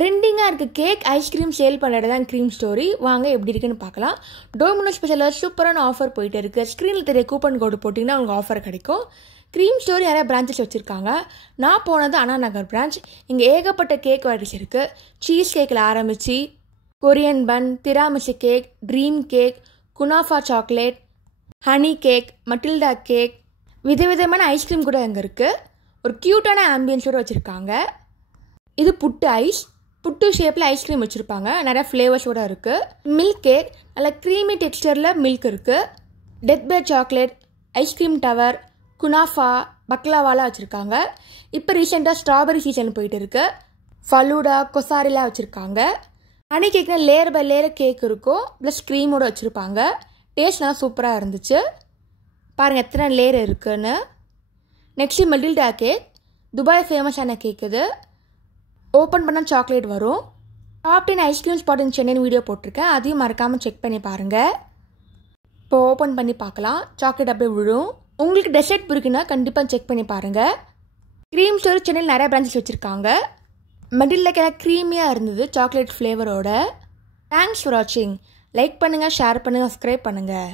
ட்ரெண்டிங்காக இருக்குது cake ice cream sale பண்ணுறது தான் க்ரீம் ஸ்டோரி. வாங்க எப்படி இருக்குன்னு பார்க்கலாம். டோமினோஸ் ஸ்பெஷலில் சூப்பரான ஆஃபர் போயிட்டு இருக்குது. ஸ்க்ரீனில் தெரிய கூப்பன் கோடு போட்டிங்கன்னா உங்களுக்கு ஆஃபர் கிடைக்கும். க்ரீம் ஸ்டோரி நிறைய பிரான்ச்சஸ் வச்சுருக்காங்க. நான் போனது அண்ணா நகர் பிரான்ச். இங்கே ஏகப்பட்ட கேக் வெரைட்டிஸ் இருக்குது. சீஸ் கேக்கில் ஆரம்பித்து Korean bun, tiramisu cake, dream cake, kunafa chocolate, honey cake, Matilda cake, விதவிதமான ஐஸ்கிரீம் கூட அங்கே இருக்குது. ஒரு க்யூட்டான ஆம்பியன்ஸோடு வச்சுருக்காங்க. இது புட்டு ஐஸ், புட்டு ஷேப்பில் ஐஸ்கிரீம் வச்சுருப்பாங்க. நிறையா ஃப்ளேவர்ஸோடு இருக்குது. மில்க் கேக், நல்லா க்ரீமி டெக்ஸ்டரில் மில்க் இருக்குது. Death by chocolate, ice cream tower, kunafa, பக்லாவாலாம் வச்சுருக்காங்க. இப்போ ரீசெண்டாக ஸ்ட்ராபெரி சீசன் போயிட்டு இருக்குது. ஃபலூடா, கொசாரிலாம் வச்சுருக்காங்க. ஹனி கேக்கில் லேயர் பை லேயர் கேக் இருக்கும், ப்ளஸ் க்ரீமோடு வச்சுருப்பாங்க. டேஸ்ட் நல்லா சூப்பராக இருந்துச்சு. பாருங்கள் எத்தனை லேயர் இருக்குன்னு. நெக்ஸ்ட்டு மெட்டில்டா கேக், துபாய் ஃபேமஸான கேக். இது ஓப்பன் பண்ணால் சாக்லேட் வரும். டாப் 10 ஐஸ்கிரீம் ஸ்பாட் இன் சென்னைன்னு வீடியோ போட்டிருக்கேன், அதையும் மறக்காமல் செக் பண்ணி பாருங்கள். இப்போ ஓப்பன் பண்ணி பார்க்கலாம். சாக்லேட் அப்படியே விழும். உங்களுக்கு டெசர்ட் பிடிக்குன்னா கண்டிப்பாக செக் பண்ணி பாருங்கள். க்ரீம் ஸ்டோர் சென்னையில் நிறைய பிரான்ச்சஸ் வச்சுருக்காங்க. மெட்டில்டா கேக் க்ரீமியாக இருந்தது சாக்லேட் ஃப்ளேவரோட. தேங்க்ஸ் ஃபார் வாட்சிங். லைக் பண்ணுங்கள், ஷேர் பண்ணுங்கள், சப்ஸ்கிரைப் பண்ணுங்கள்.